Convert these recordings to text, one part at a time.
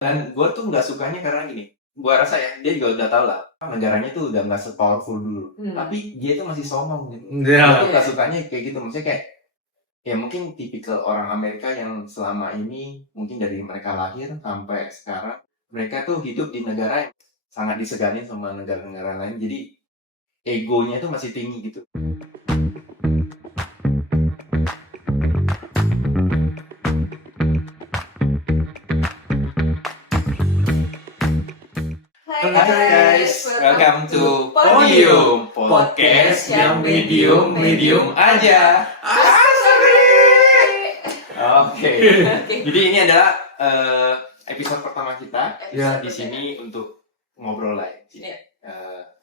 Dan gue tuh nggak sukanya karena gini, gue rasa ya dia juga udah tau lah negaranya tuh udah nggak se-powerful dulu, tapi dia tuh masih songong gitu. Gue tuh nggak sukanya kayak gitu, maksudnya kayak ya mungkin tipikal orang Amerika yang selama ini mungkin dari mereka lahir sampai sekarang mereka tuh hidup di negara yang sangat disegani sama negara-negara lain, jadi egonya tuh masih tinggi gitu. Hai guys, welcome to Podium Podcast yang medium aja. Oke. Jadi ini adalah episode pertama kita di sini untuk ngobrol lah.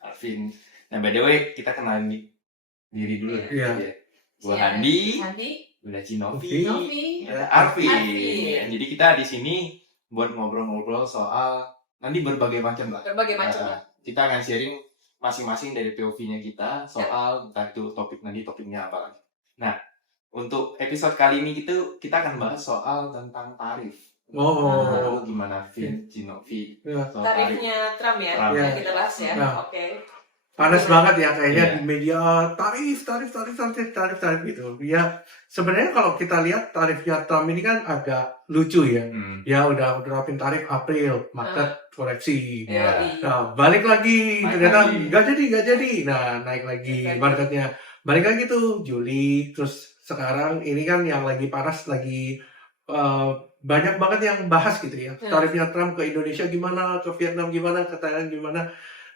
Alvin. Nah, by the way, kita kenalin diri dulu ya. Gua Handi, udah Cinovi, Arvin. Jadi kita di sini buat ngobrol-ngobrol soal nanti berbagai macam lah. Kita akan sharing masing-masing dari POV-nya kita soal entah itu topiknya apa lagi. Nah, untuk episode kali ini kita akan bahas soal tentang tarif. Gimana Vin, Cinovi? Tarifnya Trump ya, yang kita bahas ya. Oke. Panas banget ya kayaknya di media tarif gitu. Ya sebenarnya kalau kita lihat tarifnya Trump ini kan agak lucu ya. Ya udah terapin tarif April, Maret koreksi. Nah, balik lagi ternyata nggak jadi. Nah, naik lagi marketnya. Balik lagi tuh Juli, terus sekarang ini kan yang lagi panas lagi banyak banget yang bahas gitu ya. Tarifnya Trump ke Indonesia gimana, ke Vietnam gimana, ke Thailand gimana.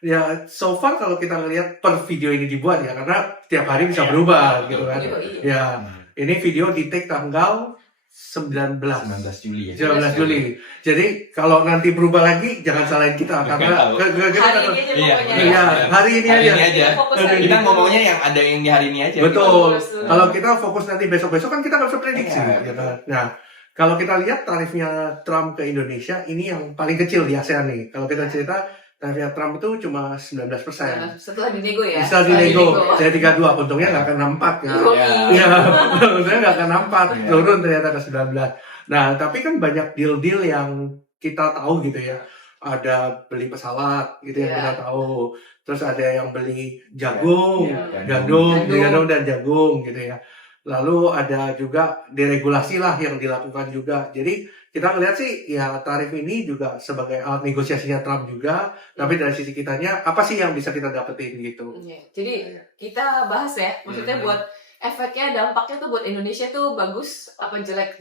Ya, so far kalau kita ngelihat per video ini dibuat ya, karena tiap hari bisa berubah gitu kan. Ya, ini video di take tanggal 19 Juli ya. 19 Juli. Jadi kalau nanti berubah lagi jangan salahin kita karena hari ini aja. Kita ngomongnya yang ada yang di hari ini aja. Betul. Kalau kita fokus nanti besok-besok kan kita nggak bisa prediksi. Gitu. Nah, kalau kita lihat tarifnya Trump ke Indonesia ini yang paling kecil di ASEAN nih. Kalau kita cerita tarifnya Trump itu cuma 19%. Setelah dinego ya? Setelah dinego. Saya 32, untungnya nggak kena 4 ya. Iya, untungnya nggak kena 4. Turun ternyata ke 19. Nah, tapi kan banyak deal-deal yang kita tahu gitu ya. Ada beli pesawat gitu yang kita tahu. Terus ada yang beli jagung, gandum dan jagung gitu ya. Lalu ada juga deregulasi lah yang dilakukan juga. Jadi kita ngelihat sih ya tarif ini juga sebagai alat negosiasinya Trump juga. Tapi dari sisi kitanya apa sih yang bisa kita dapetin gitu. Jadi kita bahas ya. Maksudnya buat efeknya, dampaknya tuh buat Indonesia tuh bagus apa jelek.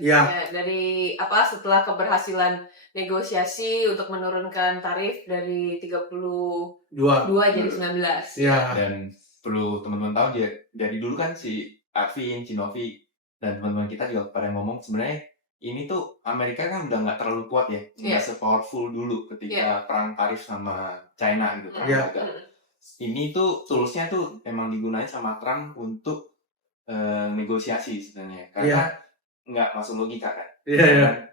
Dari setelah keberhasilan negosiasi untuk menurunkan tarif dari 32 jadi 19. Dan perlu teman-teman tahu dari dulu kan si Arvin, Cinovi, dan teman-teman kita juga pada ngomong sebenarnya ini tuh Amerika kan udah nggak terlalu kuat ya, nggak se-powerful dulu ketika perang tarif sama China gitu. Ini tuh toolsnya tuh emang digunain sama Trump untuk negosiasi sebenarnya, karena nggak masuk logika kan.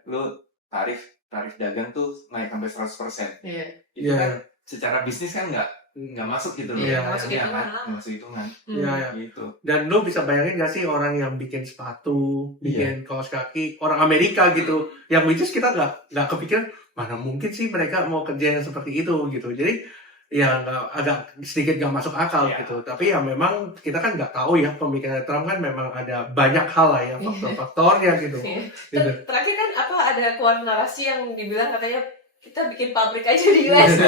Lu tarif dagang tuh naik sampai 100%. Itu kan secara bisnis kan nggak masuk gitu loh. Masuk hitungan. Gitu. Dan lu bisa bayangin gak sih orang yang bikin sepatu, bikin kaos kaki, orang Amerika gitu, yang which is kita nggak kepikiran mana mungkin sih mereka mau kerja yang seperti itu gitu. Jadi ya agak sedikit nggak masuk akal gitu. Tapi ya memang kita kan nggak tahu ya pemikiran Trump kan memang ada banyak hal lah ya faktor-faktornya gitu. Terakhir kan ada keluar narasi yang dibilang katanya kita bikin pabrik aja di US.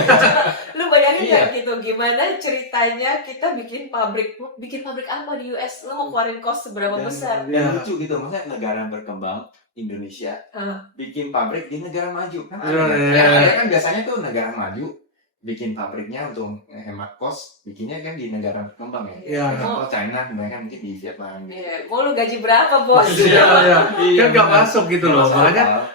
Lu bayangin gak gitu gimana ceritanya kita bikin pabrik apa di US? Lu mau keluarin cost seberapa besar? Lucu gitu, maksudnya negara berkembang Indonesia bikin pabrik di negara maju kan? Kan biasanya tuh negara maju bikin pabriknya untuk hemat kos, bikinnya kan di negara berkembang ya. Contoh China, mereka mungkin di Vietnam. Mau lu gaji berapa bos? Kan nggak masuk gitu loh.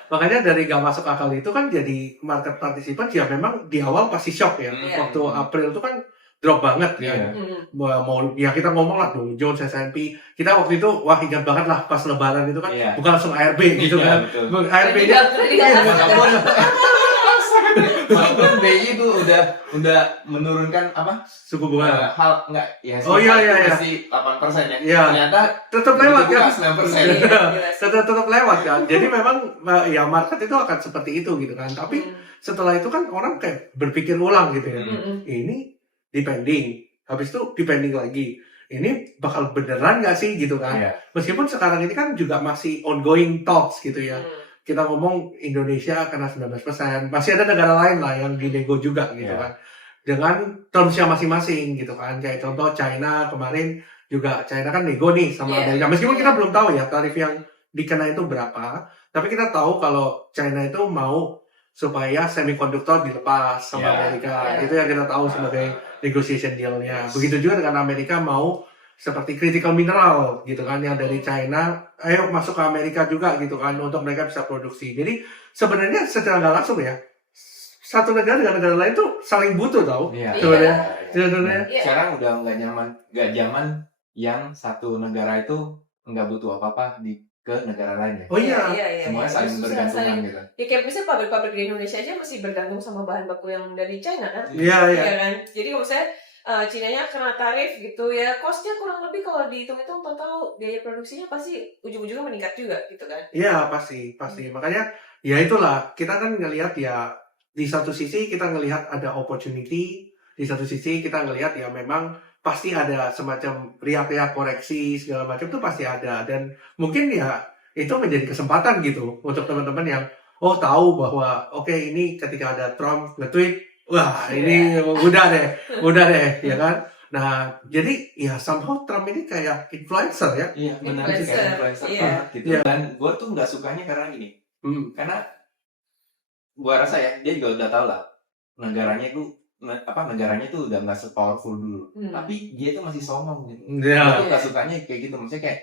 Makanya dari nggak masuk akal itu kan jadi market participant ya memang di awal pasti shock ya. Waktu April itu kan drop banget ya. Mau ya kita ngomong lah Dow Jones, S&P. Kita waktu itu ingat banget lah pas lebaran itu kan bukan langsung ARB gitu kan. ARB-nya Walaupun BI itu udah menurunkan apa? Suku bunga. Hal enggak ya sih. Oh iya. Masih 8% ya. Iya. Ternyata Tetap lewat begitu kan? buka 9%. Iya. Tetap lewat kan. Jadi memang ya market itu akan seperti itu gitu kan. Tapi setelah itu kan orang kayak berpikir ulang gitu ya. Ini depending, habis itu depending lagi. Ini bakal beneran nggak sih gitu kan? Iya. Meskipun sekarang ini kan juga masih ongoing talks gitu ya. Kita ngomong Indonesia kena 19%, masih ada negara lain lah yang dinego juga gitu kan. Dengan termsnya masing-masing gitu kan. Kayak contoh China kemarin juga, China kan nego nih sama Amerika. Meskipun kita belum tahu ya tarif yang dikena itu berapa, tapi kita tahu kalau China itu mau supaya semikonduktor dilepas sama Amerika. Itu yang kita tahu sebagai negotiation deal-nya. Begitu juga dengan Amerika mau seperti critical mineral gitu kan, yang dari China ayo masuk ke Amerika juga gitu kan, untuk mereka bisa produksi. Jadi sebenarnya secara nggak langsung ya, satu negara dengan negara lain tuh saling butuh tau. Sebenarnya. Sekarang udah nggak zaman yang satu negara itu nggak butuh apa-apa ke negara lain ya. Oh iya. Semuanya saling bergantungan gitu. Ya kayak misalnya pabrik-pabrik di Indonesia aja masih bergantung sama bahan baku yang dari China kan. Iya kan. Jadi kalau misalnya Cina-nya kena tarif gitu ya, cost-nya kurang lebih kalau dihitung-hitung total biaya produksinya pasti ujung-ujungnya meningkat juga gitu kan. Iya pasti. Makanya ya itulah, kita kan ngelihat ya, di satu sisi kita ngelihat ada opportunity, di satu sisi kita ngelihat ya memang pasti ada semacam riak-riak koreksi segala macam tuh pasti ada, dan mungkin ya itu menjadi kesempatan gitu untuk teman-teman yang tahu bahwa oke, ini ketika ada Trump nge-tweet, wah ini udah deh ya kan. Nah jadi ya somehow Trump ini kayak influencer ya. Iya benar sih, kayak influencer banget gitu. Dan gue tuh nggak sukanya karena gini, karena gue rasa ya dia juga udah tahu lah negaranya tuh udah nggak se-powerful dulu, tapi dia tuh masih songong gitu. Gue tuh nggak sukanya kayak gitu, maksudnya kayak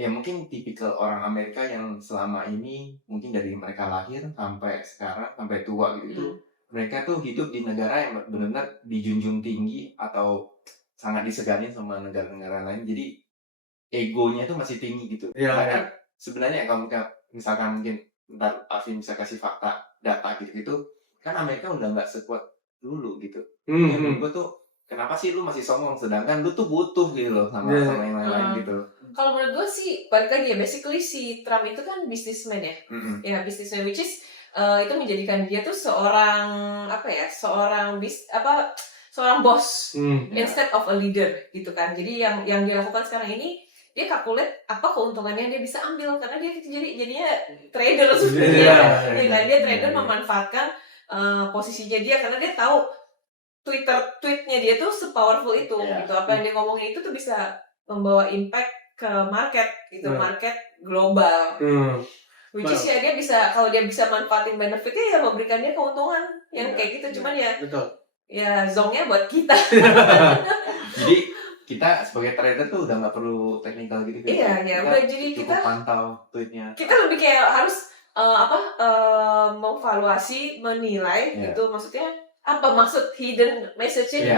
ya mungkin tipikal orang Amerika yang selama ini mungkin dari mereka lahir sampai sekarang sampai tua gitu, mereka tuh hidup di negara yang benar-benar dijunjung tinggi atau sangat disegani sama negara-negara lain, jadi egonya tuh masih tinggi gitu. Karena sebenarnya kalau misalkan mungkin ntar Alvin bisa kasih fakta data gitu kan, Amerika udah nggak sekuat dulu gitu. Gue tuh kenapa sih lu masih songong sedangkan lu tuh butuh gitu loh sama yang lain gitu. Kalau menurut gue sih balik lagi ya, basically si Trump itu kan businessman ya. Ya businessman, which is itu menjadikan dia tuh seorang bos instead of a leader gitu kan. Jadi yang dia lakukan sekarang ini, dia kalkulate apa keuntungannya dia bisa ambil, karena dia jadinya trader sebenarnya. Dia trader memanfaatkan posisinya dia, karena dia tahu tweetnya dia tuh sepowerful itu gitu. Apa yang dia ngomongin itu tuh bisa membawa impact ke market gitu, market global. Which is ya dia bisa, kalau dia bisa manfaatin benefitnya ya memberikan dia keuntungan yang kayak gitu. Cuman ya ya zongnya buat kita. Jadi kita sebagai trader tuh udah nggak perlu technical gitu. Iya, udah jadi kita pantau tweetnya. Kita lebih kayak harus mengevaluasi, menilai gitu, maksudnya apa maksud hidden message-nya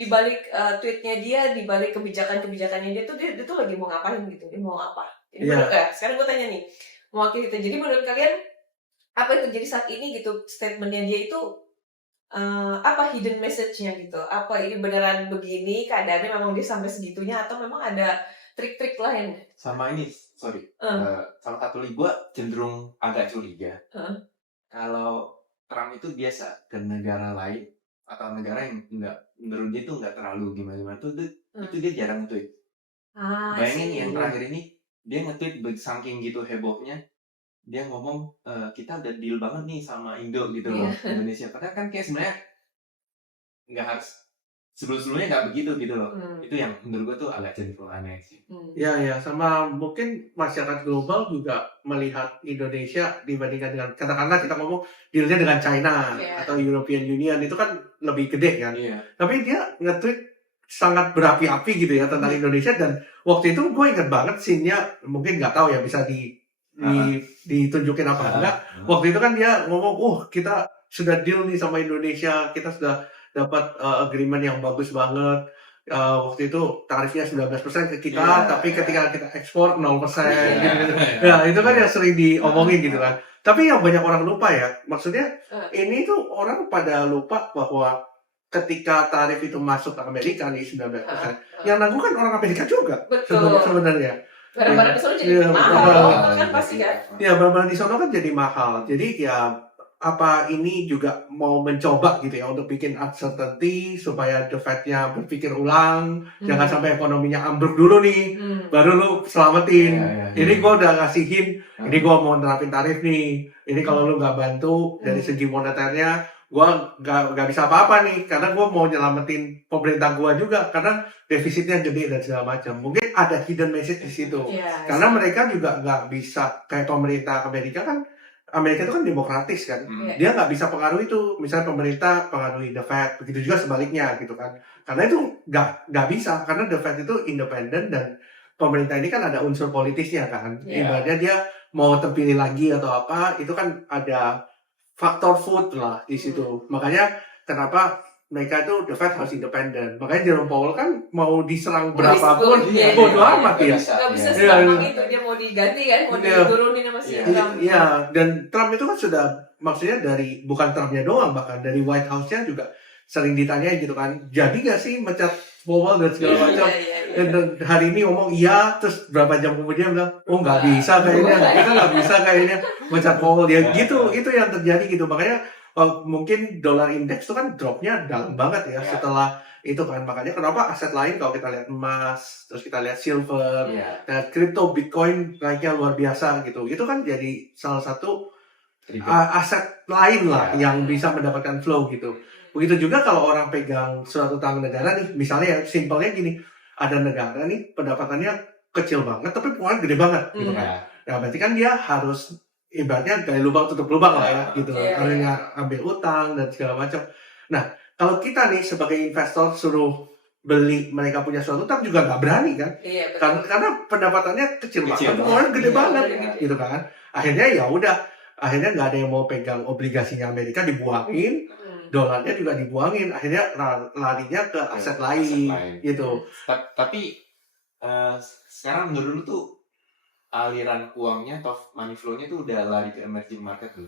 di balik tweetnya dia, di balik kebijakannya dia tuh lagi mau ngapain gitu, dia mau apa. Jadi sekarang gue tanya nih, mewakili kita. Jadi menurut kalian apa yang terjadi saat ini gitu, statementnya dia itu apa hidden message-nya gitu? Apa ini beneran begini keadaannya, memang dia sampai segitunya, atau memang ada trik-trik lain? Sama ini, salah satu gue cenderung agak curiga. Kalau Trump itu biasa ke negara lain atau negara yang menurut dia tuh nggak terlalu gimana-gimana tuh, itu dia jarang tweet. Bayangin yang terakhir ini dia nge-tweet saking gitu hebohnya, dia ngomong kita udah deal banget nih sama Indo gitu loh, Indonesia. Padahal kan kayak sebenarnya nggak harus, sebelum-sebelumnya nggak begitu gitu loh. Itu yang menurut gue tuh agak cenderung aneh sih. Ya, sama mungkin masyarakat global juga melihat Indonesia dibandingkan dengan, katakanlah kita ngomong dealnya dengan China atau European Union, itu kan lebih gede kan. Tapi dia nge-tweet sangat berapi-api gitu ya tentang Indonesia, dan waktu itu gue ingat banget scene-nya, mungkin nggak tahu ya bisa ditunjukin apa enggak. Waktu itu kan dia ngomong, kita sudah deal nih sama Indonesia, kita sudah dapat agreement yang bagus banget. Waktu itu tarifnya 19% ke kita, tapi ketika kita ekspor 0% gitu. Ya, itu kan yang sering diomongin gitu kan. Tapi yang banyak orang lupa ya, maksudnya ini tuh orang pada lupa bahwa ketika tarif itu masuk ke Amerika nih 19%, yang nanggung kan orang Amerika juga. Betul. Sebenarnya. Barang-barang di sana jadi Iya, mahal, kan pasti kan. Ya, barang-barang di sana kan jadi mahal. Jadi ya apa ini juga mau mencoba gitu ya untuk bikin uncertainty supaya the Fed-nya berpikir ulang, jangan sampai ekonominya ambruk dulu nih, baru lu selamatin. Ini gua udah ngasihin, ini gua mau nerapin tarif nih. Ini kalau lu nggak bantu dari segi moneternya, gua nggak bisa apa-apa nih, karena gua mau nyelamatin pemerintah gua juga, karena defisitnya gede dan segala macam. Mungkin ada hidden message di situ, karena mereka juga nggak bisa kayak pemerintah Amerika itu kan demokratis kan, dia nggak bisa pengaruhi itu, misalnya pemerintah pengaruhi the Fed, begitu juga sebaliknya gitu kan, karena itu nggak bisa, karena the Fed itu independen dan pemerintah ini kan ada unsur politisnya kan, ibaratnya dia mau terpilih lagi atau apa, itu kan ada faktor food lah di situ, makanya kenapa mereka itu the Fed harus independen, makanya Jerome Powell kan mau diserang berapapun, bodo amat ya. Gak bisa segampang itu, dia mau diganti kan, mau diturunin sama si Trump. Iya, dan Trump itu kan sudah, maksudnya dari, bukan Trumpnya doang, bahkan dari White House-nya juga sering ditanya gitu kan, jadi gak sih mecat Powell dan segala macam. Dan hari ini ngomong iya, terus berapa jam kemudian bilang, oh nggak bisa kayaknya, kita nggak bisa kayaknya mecat Powell. Ya gitu, itu yang terjadi gitu, makanya mungkin dolar indeks itu kan dropnya dalam banget ya setelah itu kan, makanya kenapa aset lain kalau kita lihat emas, terus kita lihat silver, dan crypto Bitcoin naiknya luar biasa gitu, itu kan jadi salah satu aset lain lah yang bisa mendapatkan flow gitu. Begitu juga kalau orang pegang suatu utang negara nih, misalnya simpelnya gini, ada negara nih pendapatannya kecil banget tapi pengeluaran gede banget gitu kan, nah berarti kan dia harus ibaratnya gali lubang tutup lubang lah ya gitu, karena ambil utang dan segala macam. Nah kalau kita nih sebagai investor suruh beli mereka punya suatu utang juga nggak berani kan, karena pendapatannya kecil banget, pengeluaran gede banget gitu kan. Akhirnya ya udah, akhirnya nggak ada yang mau pegang obligasinya Amerika, dibuangin, dolarnya juga dibuangin, akhirnya larinya ke aset lain gitu. Tapi sekarang menurut lu tuh aliran uangnya atau money flow-nya tuh udah lari ke emerging market tuh.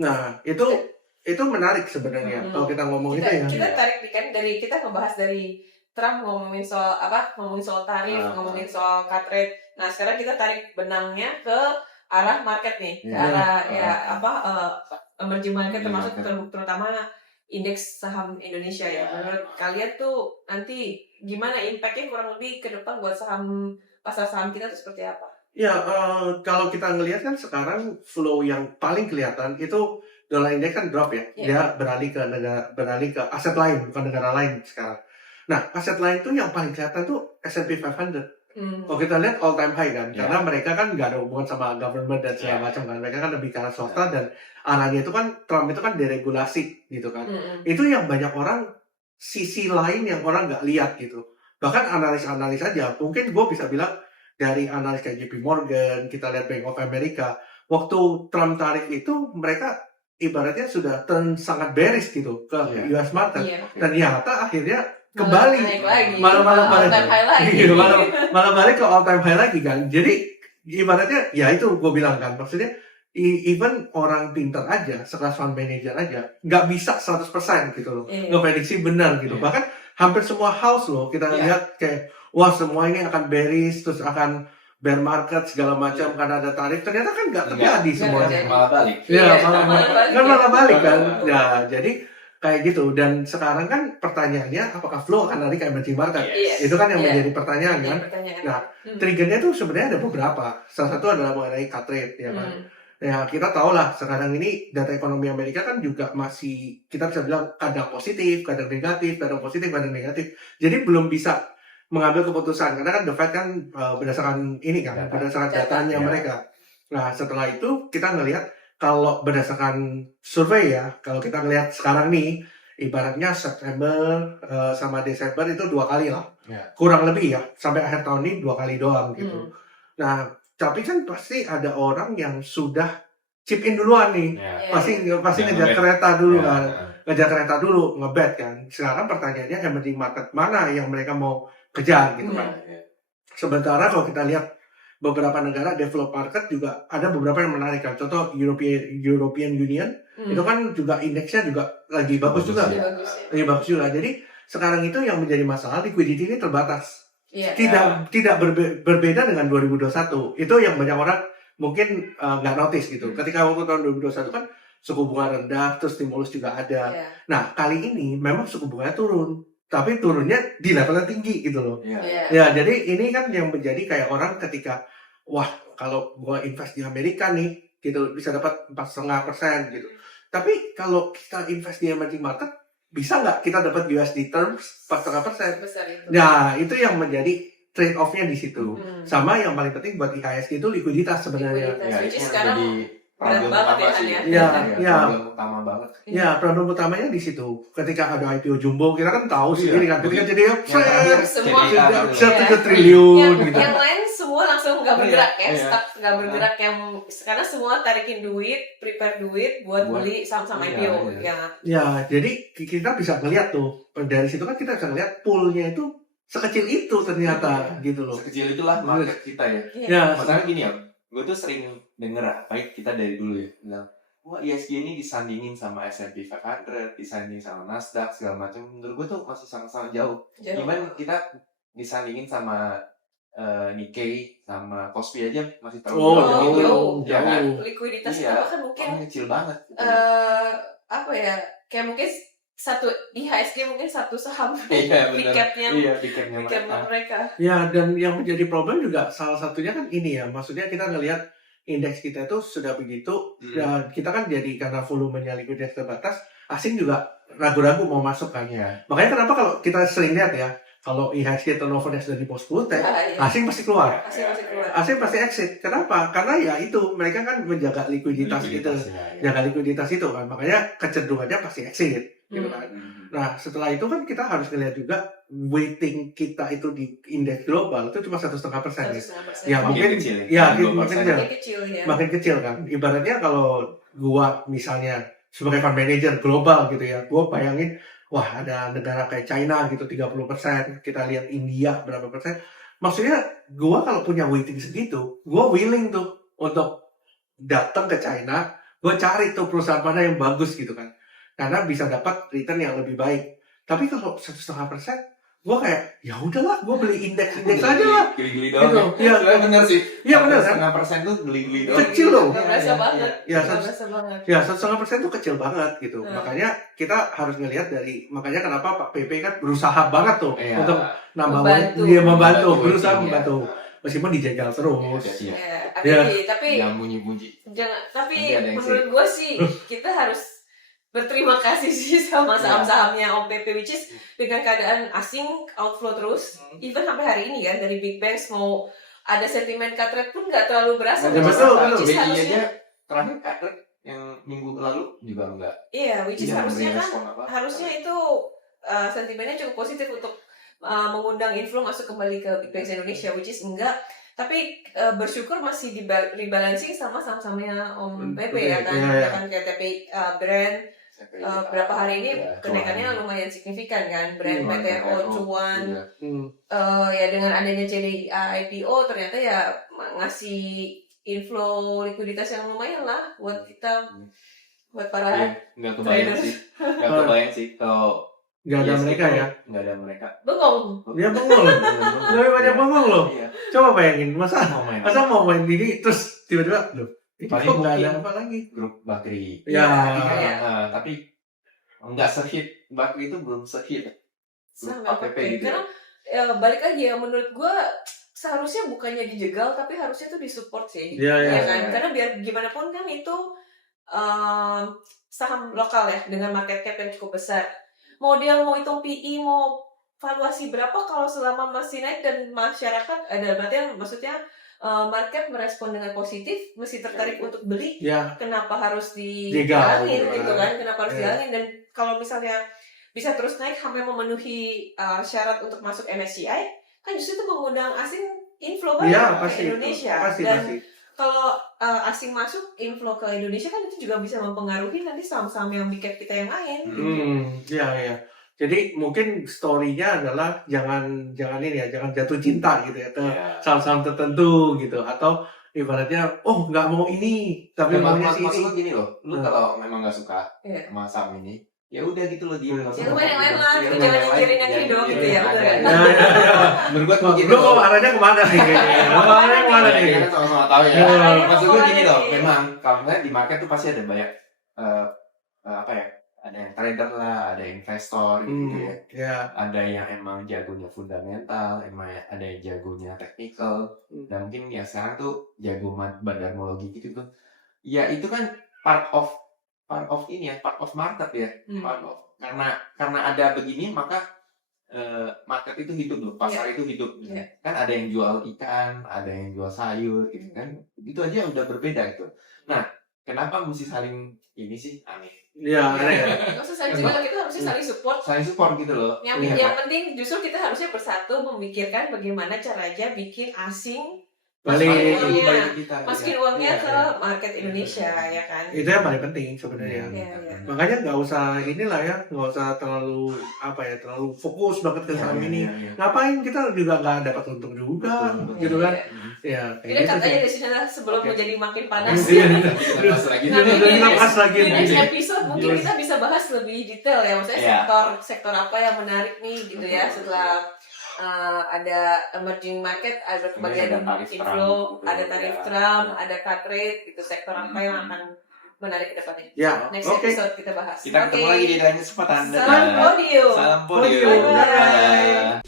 Nah, itu menarik sebenarnya kalau kita ngomong itu ya. Kita tarik kan dari, kita ngebahas dari Trump ngomongin soal tarif, ngomongin soal cut rate. Nah, sekarang kita tarik benangnya ke arah market nih, ke arah emerging market, termasuk terutama indeks saham Indonesia ya. Menurut kalian tuh nanti gimana impact-nya kurang lebih ke depan buat pasar saham kita tuh seperti apa? Ya, kalau kita ngelihat kan sekarang flow yang paling kelihatan itu dolar indeks kan drop ya, dia beralih ke aset lain, bukan negara lain sekarang. Nah, aset lain tuh yang paling kelihatan tuh S&P 500. Kalau kita lihat all time high kan, karena mereka kan nggak ada hubungan sama government dan segala macam kan, mereka kan lebih ke arah swasta dan arahnya itu kan Trump itu kan deregulasi gitu kan. Itu yang banyak orang, sisi lain yang orang nggak lihat gitu. Bahkan analis aja, mungkin gue bisa bilang dari analis kayak JP Morgan, kita lihat Bank of America, waktu Trump tarif itu mereka ibaratnya sudah sangat bearish gitu ke US market, dan ternyata akhirnya kembali malah balik ke all time high lagi kan. Jadi ibaratnya ya itu gue bilang kan, maksudnya even orang pintar aja, sekelas fund manager aja nggak bisa 100% gitu loh, ngeprediksi benar gitu. Bahkan hampir semua house loh kita lihat kayak, wah semua ini akan bearish, terus akan bear market segala macam karena ada tarif, ternyata kan nggak terjadi semuanya, malah balik. Malah balik kan. Ya jadi kayak gitu. Dan sekarang kan pertanyaannya, apakah flow akan lari ke emerging market? Itu kan yang menjadi pertanyaan kan. Nah, triggernya tuh sebenarnya ada beberapa. Salah satu adalah mengenai cut rate ya kan. Ya kita tahu lah sekarang ini data ekonomi Amerika kan juga masih, kita bisa bilang kadang positif, kadang negatif, kadang positif, kadang negatif. Jadi belum bisa mengambil keputusan, karena kan the Fed kan berdasarkan ini kan, berdasarkan datanya mereka. Nah setelah itu kita ngelihat, kalau berdasarkan survei ya, kalau kita ngelihat sekarang nih, ibaratnya September sama Desember itu 2 kali lah, kurang lebih ya, sampai akhir tahun ini 2 kali doang gitu. Nah tapi kan pasti ada orang yang sudah chip in duluan nih, pasti ngejar kereta dulu kan, ngejar kereta dulu, ngebet kan. Sekarang pertanyaannya emerging market mana yang mereka mau kejar gitu kan. Sementara kalau kita lihat beberapa negara develop market juga ada beberapa yang menarik kan. Contoh European Union itu kan juga indeksnya juga lagi bagus juga. Lagi bagus juga. Jadi sekarang itu yang menjadi masalah liquidity ini terbatas. Tidak berbeda dengan 2021. Itu yang banyak orang mungkin nggak notice gitu. Ketika waktu tahun 2021 kan suku bunga rendah, terus stimulus juga ada. Nah, kali ini memang suku bunganya turun, tapi turunnya di level yang tinggi gitu loh. Ya, jadi ini kan yang menjadi kayak orang ketika, wah kalau gua invest di Amerika nih, gitu bisa dapat 4,5% gitu. Tapi kalau kita invest di emerging market, bisa nggak kita dapat USD terms 4,5%? Nah, itu yang menjadi trade off-nya di situ. Sama yang paling penting buat IHSG itu likuiditas sebenarnya. Which is sekarang problem banget problem utama banget. Ya, problem utamanya di situ. Ketika ada IPO jumbo, kita kan tahu sendiri kan. Ketika jadi semua 3 triliun gitu. Yang lain semua langsung nggak bergerak stuck nggak bergerak karena semua tarikin duit, prepare duit buat beli saham-saham IPO. Ya, jadi kita bisa ngeliat tuh dari situ kan kita bisa ngeliat poolnya itu sekecil itu ternyata gitu loh. Sekecil itulah market kita ya. Ya, masalahnya gini ya. Gue tuh sering denger, baik kita dari dulu ya, bilang, wah ISG ini disandingin sama S&P 500, disandingin sama Nasdaq, segala macam. Menurut gue tuh masih sama-sama jauh. Even kita disandingin sama Nikkei, sama Kospi aja masih terlalu jauh. Ya kan? Likuiditas kita kan mungkin kecil banget. Apa ya, kayak mungkin satu IHSG mungkin satu saham piketnya mereka. Ya, dan yang menjadi problem juga salah satunya kan ini ya, maksudnya kita ngelihat indeks kita itu sudah begitu, dan kita kan jadi karena volumenya likuiditas terbatas, asing juga ragu-ragu mau masuk kan. Makanya kenapa kalau kita sering lihat ya, kalau IHSG turnover sudah di bawah 10 T, asing pasti keluar. Asing pasti exit. Kenapa? Karena ya itu mereka kan menjaga likuiditas itu, jaga likuiditas itu kan. Makanya kecenderungannya pasti exit. Gitu kan. Nah, setelah itu kan kita harus ngelihat juga weighting kita itu di indeks global itu cuma 1,5%. Ya mungkin kecil, makin kecil kan. Ibaratnya kalau gua misalnya sebagai fund manager global gitu ya, gua bayangin wah ada negara kayak China gitu 30%, kita lihat India berapa persen. Maksudnya gua kalau punya weighting segitu, gua willing tuh untuk datang ke China, gua cari tuh perusahaan mana yang bagus gitu kan. Karena bisa dapat return yang lebih baik. Tapi kalau 1,5%, gue kayak ya udahlah, gue beli indeks aja lah. Geli-geli doang. Iya, benar sih. Iya benar kan. 1,5% tuh geli-geli doang. Kecil loh. Berasa banget. Ya 1,5% tuh kecil banget gitu. Makanya kita harus ngelihat makanya kenapa Pak PP kan berusaha banget tuh untuk membantu, berusaha membantu. Meskipun dijagal terus. Tapi yang bunyi-bunyi. Tapi menurut gue sih kita harus berterima kasih sih sama saham-sahamnya Om PP, which is dengan keadaan asing outflow terus, even sampai hari ini kan dari big banks mau ada sentimen cut rate pun nggak terlalu berasa. Betul. BI aja terakhir cut rate yang minggu lalu juga enggak. Iya, which is harusnya itu sentimennya cukup positif untuk mengundang inflow masuk kembali ke big banks Indonesia, which is enggak. Tapi bersyukur masih rebalancing sama saham-sahamnya Om PP ya kan, kan kayak TPI Brand. Berapa hari ini kenaikannya lumayan signifikan kan, Brand, PTO, Cuan, ya dengan adanya CDI IPO ternyata ya ngasih inflow likuiditas yang lumayan lah buat kita, buat para nggak kebayang sih kalau nggak ada mereka ya, nggak ada mereka, bengong, dia bengong loh, lebih banyak bengong loh. Coba bayangin masa mau main gini terus tiba-tiba loh. Paling nggak ada apa lagi grup Bakri tapi nggak sehit Bakri itu belum sehit grup APP gitu karena balik lagi ya, menurut gue seharusnya bukannya dijegal tapi harusnya tuh disupport sih kan? Karena biar gimana pun kan itu saham lokal ya dengan market cap yang cukup besar, mau hitung PE mau valuasi berapa kalau selama masih naik dan masyarakat maksudnya market merespon dengan positif, masih tertarik untuk beli, kenapa harus dihalangin gitu kan? Kenapa harus dihalangin? Dan kalau misalnya bisa terus naik sampai memenuhi syarat untuk masuk MSCI, kan justru itu mengundang asing inflow banget ke Indonesia. Dan kalau asing masuk inflow ke Indonesia kan itu juga bisa mempengaruhi nanti saham-saham yang big cap kita yang lain. Iya. Jadi mungkin story-nya adalah jangan ini ya, jangan jatuh cinta gitu ya ke saham-saham tertentu gitu, atau ibaratnya nggak mau ini tapi maunya sih maksud ini. lu gini loh, lu kalau memang nggak suka sama saham ini, ya udah gitu loh, diem. Ya lu yang lain lah, gitu, jangan nyingkirin yang ini dong gitu ya. Menurut gua begitu. Lu mau arahnya kemana nih? Lu mau arahnya kemana nih? Kita sama-sama tahu ya. Maksud gua gini loh, memang kalau misalnya di market tuh pasti ada banyak apa ya? Ada yang trader lah, ada investor gitu ya. Ada yang emang jagonya fundamental, emang ada yang jagonya technical, dan mungkin ya sekarang tuh jago bandarmologi gitu tuh. Ya itu kan part of ini ya, part of market ya. Karena ada begini maka market itu hidup loh, pasar itu hidup. Kan ada yang jual ikan, ada yang jual sayur gitu kan. Itu aja udah berbeda gitu. Nah, kenapa mesti saling ini sih? Aneh. Iya, aneh ya. Nggak usah saling juga, kita harusnya saling support. Saling support gitu loh. Yang penting justru kita harusnya bersatu memikirkan bagaimana caranya bikin asing Balik masukin uangnya ke market Indonesia ya kan. Itu yang paling penting sebenarnya. Makanya nggak usah inilah ya, nggak usah terlalu fokus banget ke saham ini. Ngapain, kita juga nggak dapat untung juga, gitu kan? Ya, kita katanya di sini sebelum menjadi makin panas. Kita pas lagi. Di next episode mungkin kita bisa bahas lebih detail ya, maksudnya sektor apa yang menarik nih gitu ya, setelah ada emerging market, ada kebagian inflow, ada tarif Trump, ada cut rate, itu sektor apa yang akan menarik ke depannya. Ya, next episode kita bahas. Kita ketemu lagi di lain kesempatan. Salam podium. Salam podium. Bye.